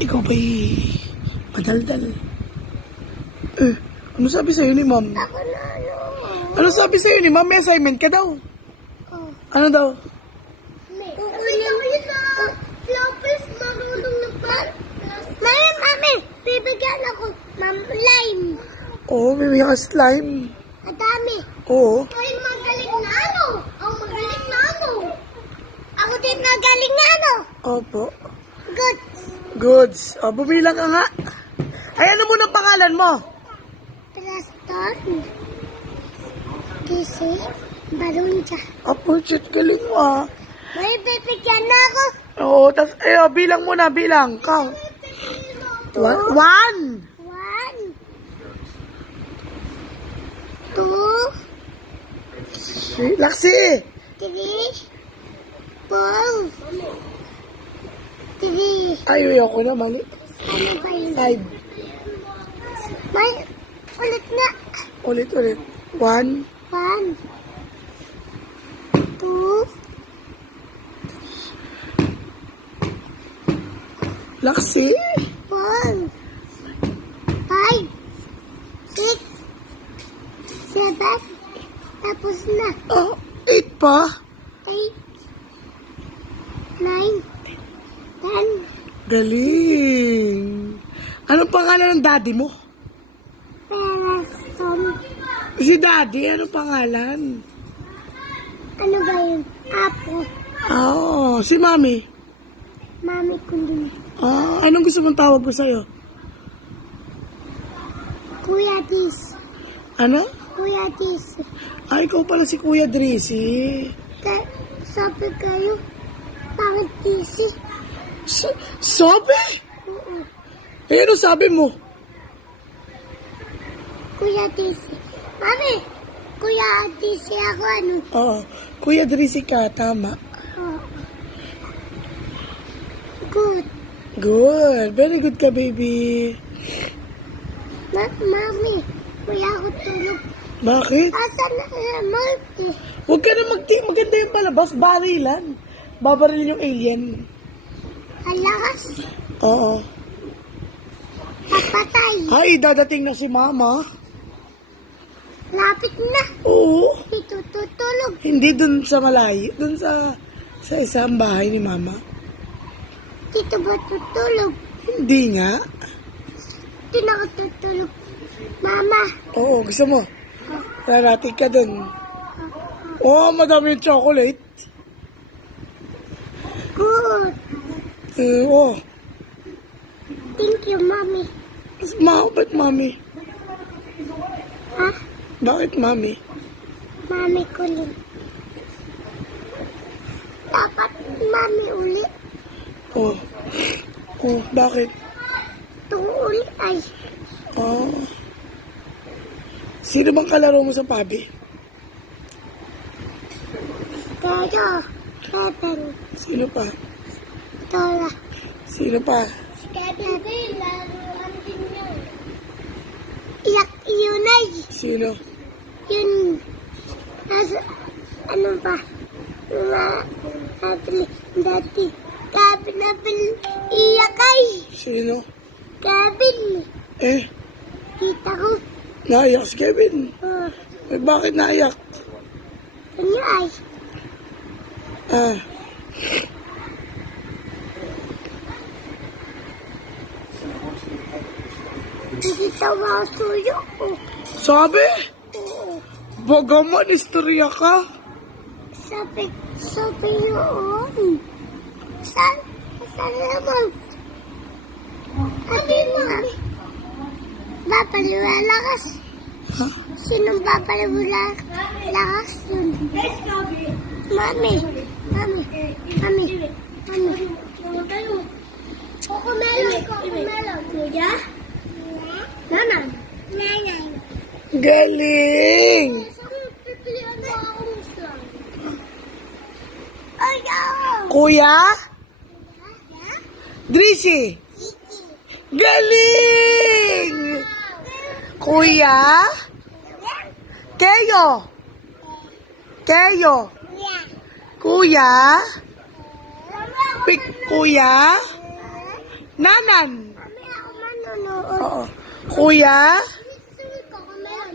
Ikaw ba'y madaldal? Ano sabi sa'yo ni ma'am? Ako na ano. Ano sabi sa'yo ni ma'am? May assignment ka daw. Oh. Ano daw? Kukunin ko yun na. Lapis, marunong na pa. Mami, bibigyan ako. Ma'am, lime. Oo, may ka slime. Madami. Oo. Ako yung magaling na ano. Ako magaling na ano. Ako din magaling na ano. Opo. Good. Goods. O, bumilang ka nga. Ay, ano muna ang pangalan mo? Preston. Kasi, Barunja. Apo, shit, galing mo ah. May bibigyan na ako. Oo, tas, bilang muna, bilang. Count. One. 1, 2, Laksi. 3, 4, 3. Ay, ayoko na, mali. Ano ba yun? 5. May, ulit nga. Ulit. 1. 1, 2, Laksi. 4, 5, 6, 7, tapos na. Oh, 8 pa. 8, 9, 10. Galing. Anong pangalan ng daddy mo? Preston. Si daddy, anong pangalan? Ano ba yun? Apo. Oo, si mami. Mami ko din. Anong gusto mong tawag ko sa'yo? Kuya Dis. Ano? Kuya Dis. Ikaw pala si Kuya Drissy. Sabi kayo, pangit Disi. Sabi? Oo. Ano sabi mo? Kuya Disi. Mami, Kuya Disi ako ano? Oo, Kuya Drissy ka, tama. Oo. Good. Good. Very good ka, baby. Mami, kuya ako tulog. Bakit? Asan na Marty? Huwag ka na maganda yung palabas. Barilan. Babarilin yung alien. Alakas. Oo. Papatay. Ay, dadating na si mama. Lapit na. Oo. Ito tutulog. Hindi dun sa malayo. Dun sa isang bahay ni mama. Dito ba tutulog? Hindi nga. Dito na ako tutulog. Mama. Oo, gusto mo? Narating ka dun. Oo, madami yung chocolate. Good. Oo. Thank you, Mami. Bakit mami? Ha? Bakit mami? Mami ko din. Dapat Mami uli. Oo. Oo, bakit? Itong uli ay Oo. Sino bang kalaro mo sa pabi? Pero, Kevin, Sino pa? Tora. Sino pa? Si Kevin din, laruan din yun. Iyak yun ay. Sino? Yun. Ano ba? Dati. Kevin, iyak ay. Sino? Kevin. Kita ko. Naiyak si Kevin. Oh, Bakit naiyak? kanya ay. Nakita mo ang suyo ko. Sabi? Oo. Bagaman, istorya ka. Sabi yun. Saan naman? Sabi mo. Babaliwalakas. Ha? Sinong babaliwalakas yun? Mami. Cocomelon. Kuya? Nanan. Galing! Pipilian mo akong islam. Ay, Kuya? Drissy? Galing! Kuya? Keyo? Kuya? Kuya? Nanan. Mami, ako manonood. Oo. Kuya. Cocomelon.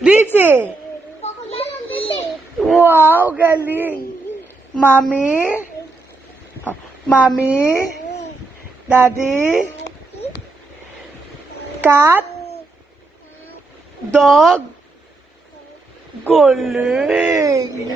Dizzy. Cocomelon, Dizzy. Wow, galing. Mami. Ah, Mami. Daddy. Cat. Dog. Galing.